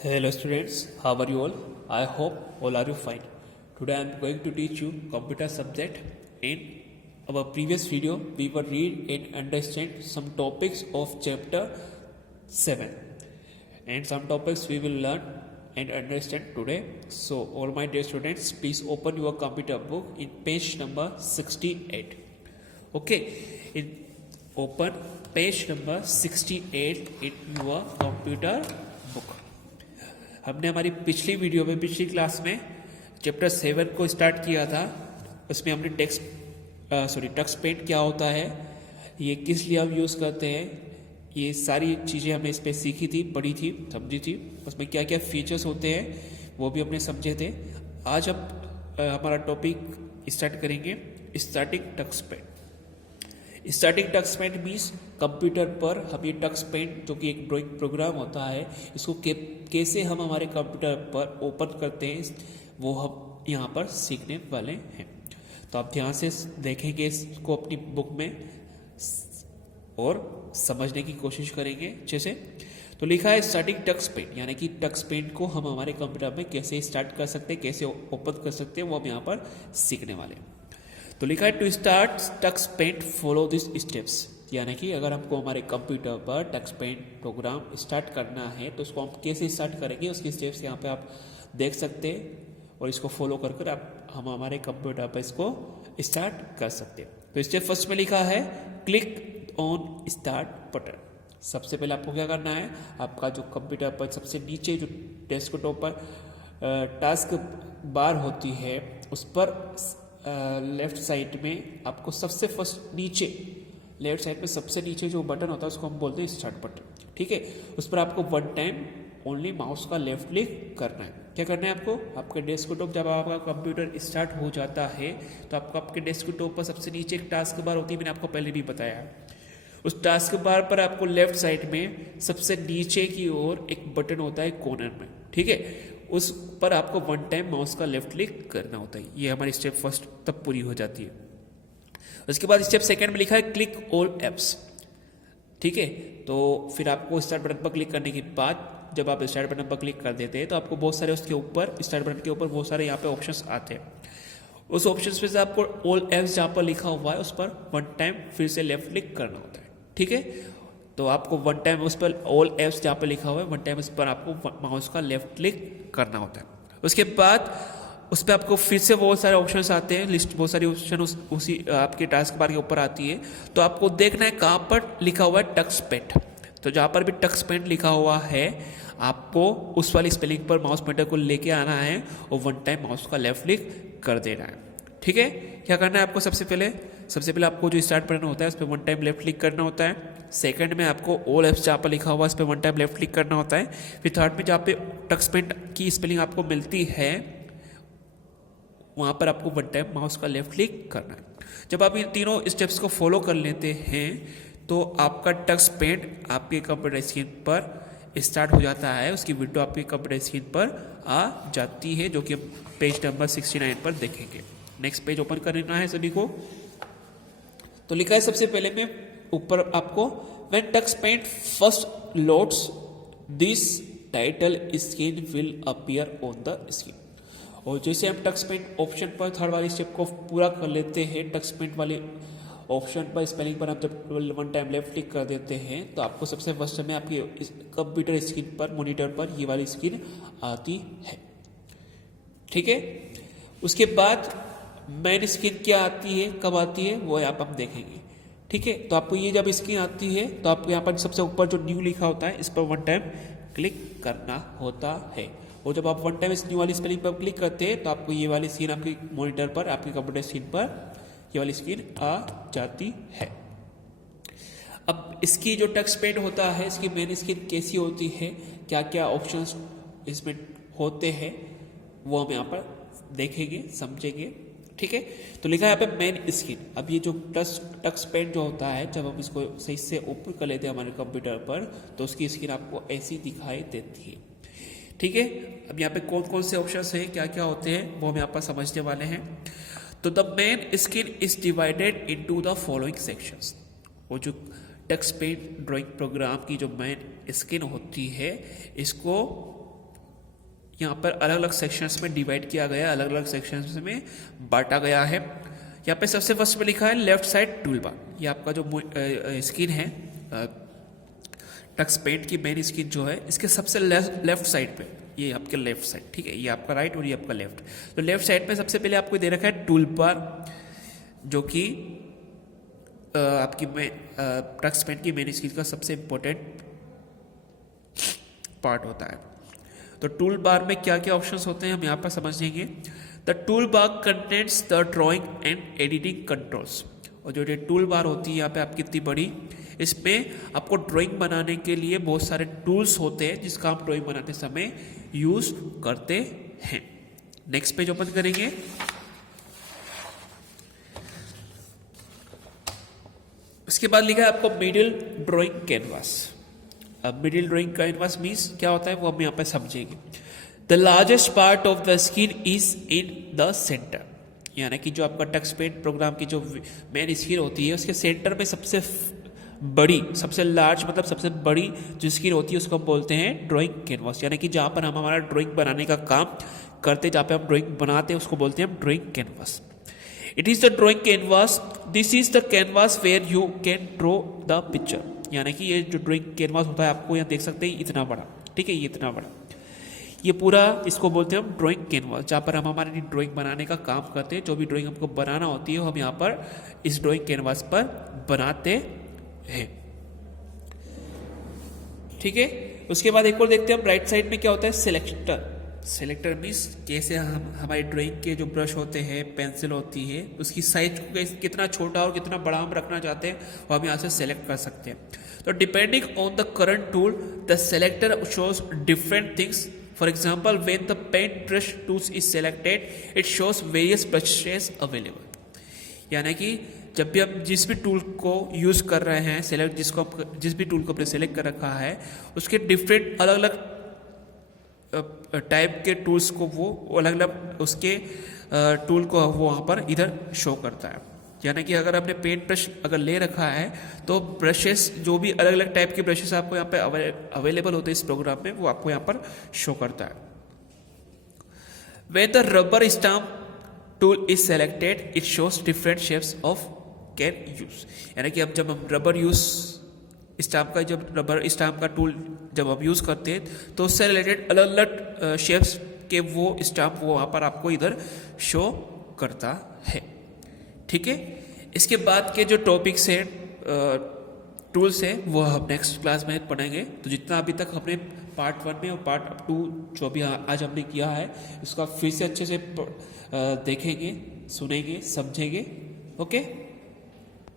Hello students, how are you all? I hope all are you fine. Today I am going to teach you computer subject. In our previous video, we will read and understand some topics of chapter 7. And some topics we will learn and understand today. So all my dear students, please open your computer book in page number 68. Okay, open page number 68 in your computer book. हमने हमारी पिछली video में पिछली class में chapter 7 को start किया था। उसमें हमने टक्स पेंट क्या होता है, ये किस लिए हम यूज़ करते हैं, ये सारी चीज़ें हमने इस पर सीखी थी, पढ़ी थी, समझी थी। उसमें क्या क्या फीचर्स होते हैं वो भी हमने समझे थे। आज हम हमारा टॉपिक स्टार्ट करेंगे starting Tux Paint. Starting Tux Paint means computer पर हम ये टक्स पेंट जो कि एक ड्राइंग प्रोग्राम होता है, इसको कैसे हम हमारे कंप्यूटर पर ओपन करते हैं वो हम यहाँ पर सीखने वाले हैं। तो आप ध्यान से देखेंगे इसको अपनी बुक में और समझने की कोशिश करेंगे अच्छे से। तो लिखा है स्टार्टिंग टक्स पेंट, यानी कि टक्स पेंट को हम हमारे कंप्यूटर में कैसे स्टार्ट कर सकते हैं, कैसे ओपन कर सकते हैं, वो हम यहाँ पर सीखने वाले हैं। तो लिखा है to start Tux Paint follow this steps, यानी कि अगर हमको हमारे कंप्यूटर पर टक्स पेंट प्रोग्राम स्टार्ट करना है तो उसको हम कैसे स्टार्ट करेंगे, उसके स्टेप्स यहाँ पे आप देख सकते हैं और इसको फॉलो कर हम हमारे कंप्यूटर पर इसको स्टार्ट कर सकते हैं। तो स्टेप फर्स्ट में लिखा है क्लिक ऑन स्टार्ट बटन। सबसे पहले आपको क्या करना है, आपका जो कंप्यूटर पर सबसे नीचे जो डेस्कटॉप पर टास्क बार होती है उस पर लेफ्ट साइड में आपको सबसे फर्स्ट नीचे लेफ्ट साइड में सबसे नीचे जो बटन होता है उसको हम बोलते हैं स्टार्ट बटन। ठीक है, उस पर आपको वन टाइम ओनली माउस का लेफ्ट क्लिक करना है। क्या करना है आपको, आपके डेस्कटॉप जब आपका कंप्यूटर स्टार्ट हो जाता है तो आपको आपके डेस्कटॉप पर सबसे नीचे एक टास्क बार होती है, मैंने आपको पहले भी बताया। उस टास्क बार पर आपको लेफ्ट साइड में सबसे नीचे की ओर एक बटन होता है कॉर्नर में, ठीक है, उस पर आपको वन टाइम माउस का लेफ्ट क्लिक करना होता है। ये हमारी स्टेप फर्स्ट तब पूरी हो जाती है। उसके बाद स्टेप सेकंड में लिखा है क्लिक ऑल एप्स। ठीक है, तो फिर आपको स्टार्ट बटन पर क्लिक करने के बाद जब आप स्टार्ट बटन पर क्लिक कर देते हैं तो आपको बहुत सारे उसके ऊपर स्टार्ट बटन के ऊपर बहुत सारे यहाँ पे ऑप्शंस आते हैं। उस ऑप्शंस में से आपको ऑल एप्स जहाँ पर लिखा हुआ है उस पर वन टाइम फिर से लेफ्ट क्लिक करना होता है। ठीक है, तो आपको वन टाइम उस पर ऑल एप्स जहाँ पर लिखा हुआ है वन टाइम उस पर आपको माउस का लेफ्ट क्लिक करना होता है। उसके बाद उस पर आपको फिर से बहुत सारे ऑप्शंस आते हैं, लिस्ट बहुत सारी ऑप्शन उसी आपके टास्क बार के ऊपर आती है। तो आपको देखना है कहाँ पर लिखा हुआ है टक्स पेंट। तो जहाँ पर भी टक्स पेंट लिखा हुआ है आपको उस वाली स्पेलिंग पर माउस पॉइंटर को लेके आना है और वन टाइम माउस का लेफ्ट क्लिक कर देना है। ठीक है, क्या करना है आपको, सबसे पहले आपको जो स्टार्ट बटन होता है उस पर वन टाइम लेफ्ट क्लिक करना होता है। सेकंड में आपको ऑल एप्स जहाँ पर लिखा हुआ है उस पर वन टाइम लेफ्ट क्लिक करना होता है। फिर थर्ड में जहाँ पे टक्स पेंट की स्पेलिंग आपको मिलती है वहाँ पर आपको वन टाइम माउस का लेफ्ट क्लिक करना है। जब आप इन तीनों स्टेप्स को फॉलो कर लेते हैं तो आपका टक्स पेंट आपके कंप्यूटर स्क्रीन पर स्टार्ट हो जाता है, उसकी विंडो आपके कंप्यूटर स्क्रीन पर आ जाती है, जो कि हम पेज नंबर 69 पर देखेंगे। नेक्स्ट पेज ओपन करना है सभी को। तो लिखा है सबसे पहले में ऊपर आपको when Tux Paint first loads this title screen will appear on the screen. और जैसे हम टक्स पेंट ऑप्शन पर थर्ड वाली स्टेप को पूरा कर लेते हैं, टक्स पेंट वाले ऑप्शन पर स्पेलिंग पर आप जब वन टाइम लेफ्ट क्लिक कर देते हैं तो आपको सबसे फर्स्ट में आपकी कंप्यूटर स्क्रीन पर मॉनिटर पर ये वाली स्क्रीन आती है। ठीक है, उसके बाद मेन स्क्रीन क्या आती है, कब आती है, वो यहाँ पर हम देखेंगे। ठीक है, तो आपको ये जब स्क्रीन आती है तो आपको यहाँ पर सबसे ऊपर जो न्यू लिखा होता है इस पर वन टाइम क्लिक करना होता है। और जब आप वन टाइम इस न्यू वाली स्पेलिंग पर क्लिक करते हैं तो आपको ये वाली स्क्रीन आपकी मॉनिटर पर आपकी कंप्यूटर स्क्रीन पर ये वाली स्क्रीन आ जाती है। अब इसकी जो टक्स पेंट होता है इसकी मेन स्क्रीन कैसी होती है, क्या क्या ऑप्शंस इसमें होते हैं वो हम यहाँ पर देखेंगे, समझेंगे। ठीक है, तो लिखा है यहाँ पे मेन स्क्रीन। अब ये जो टक्स पेंट जो होता है जब हम इसको सही से ओपन कर लेते हैं हमारे कंप्यूटर पर तो उसकी स्क्रीन आपको ऐसी दिखाई देती है। ठीक है, अब यहाँ पे कौन कौन से ऑप्शंस हैं, क्या क्या होते हैं वो हम यहाँ पर समझने वाले हैं। तो the main screen is divided into the following sections. वो जो टक्स पेंट ड्राइंग प्रोग्राम की जो मेन स्क्रीन होती है इसको यहाँ पर अलग अलग सेक्शंस में डिवाइड किया गया है, अलग अलग सेक्शंस में बांटा गया है। यहाँ पे सबसे फर्स्ट में लिखा है लेफ्ट साइड टूल बार। ये आपका जो स्क्रीन है टक्स पेंट की मेन स्क्रीन जो है, इसके सबसे लेफ्ट साइड पे, ये आपके लेफ्ट साइड, ठीक है, ये आपका राइट और ये आपका लेफ्ट। तो लेफ्ट साइड पे सबसे पहले आपको दे रखा है टूल बार, जो कि आपकी टक्स पेंट की मेन स्क्रीन का सबसे इंपॉर्टेंट पार्ट होता है। तो टूल बार में क्या क्या ऑप्शंस होते हैं हम यहाँ पर समझेंगे। The tool bar contents the drawing and editing controls. और जो ये टूल बार होती है यहाँ पे आपकी इतनी बड़ी, इसमें आपको ड्राइंग बनाने के लिए बहुत सारे टूल्स होते हैं जिसका आप ड्राइंग बनाते समय यूज करते हैं। नेक्स्ट पेज ओपन करेंगे। उसके बाद लिखा है आपको मिडिल ड्राइंग कैनवास। अब मिडिल ड्राइंग कैनवास मीन्स क्या होता है वो हम यहाँ पे समझेंगे। The largest part of the screen is in the centre, यानी कि जो आपका टक्स पेंट प्रोग्राम की जो मेन स्क्रीन होती है उसके सेंटर में सबसे बड़ी, सबसे लार्ज मतलब सबसे बड़ी जो स्क्रीन होती है उसको हम बोलते हैं ड्राइंग कैनवास। यानी कि जहाँ पर हम हमारा ड्राइंग बनाने का काम करते, जहाँ पे हम ड्राइंग बनाते हैं उसको बोलते हैं हम drawing canvas. It is the drawing canvas, this is the canvas where you can draw the picture. यानी कि ये जो ड्राइंग कैनवास होता है आपको यहाँ देख सकते हैं इतना बड़ा, ठीक है, ये इतना बड़ा, ये पूरा इसको बोलते हैं हम ड्राइंग कैनवास, जहाँ पर हम हमारी ड्राइंग बनाने का काम करते हैं। जो भी ड्राइंग हमको बनाना होती है हम यहाँ पर इस ड्राइंग कैनवास पर बनाते हैं, ठीक है। उसके बाद एक और देखते हैं हम राइट साइड में क्या होता है सेलेक्टर। सेलेक्टर मीन्स कैसे हम हमारी ड्राइंग के जो ब्रश होते हैं, पेंसिल होती है, उसकी साइज को कितना छोटा और कितना बड़ा हम रखना चाहते हैं वो हम यहाँ से सेलेक्ट कर सकते हैं। तो depending on the current tool the selector shows different things. For example when the paint brush tools is selected it shows various brushes available. यानी कि जब भी हम जिस भी टूल को यूज कर रहे हैं, जिस भी टूल को अपने सेलेक्ट कर रखा है उसके डिफरेंट अलग अलग टाइप के टूल्स को वो अलग अलग उसके टूल को वो वहाँ पर इधर शो करता है। यानी कि अगर आपने पेंट ब्रश अगर ले रखा है तो ब्रशेस जो भी अलग अलग टाइप के ब्रशेस आपको यहाँ पे अवेलेबल होते हैं इस प्रोग्राम में, वो आपको यहाँ पर शो करता है। When the rubber stamp tool is selected, it shows different shapes of can use। यानी कि अब जब हम रबर स्टाम्प का टूल जब हम यूज करते हैं तो उससे रिलेटेड अलग अलग शेप्स के वो स्टाम्प वो वहाँ पर आपको इधर शो करता है, ठीक है। इसके बाद के जो टॉपिक्स हैं, टूल्स हैं, वो हम नेक्स्ट क्लास में पढ़ेंगे। तो जितना अभी तक हमने पार्ट 1 में और पार्ट 2 जो अभी आज हमने किया है उसका फिर से अच्छे से देखेंगे, सुनेंगे, समझेंगे, ओके।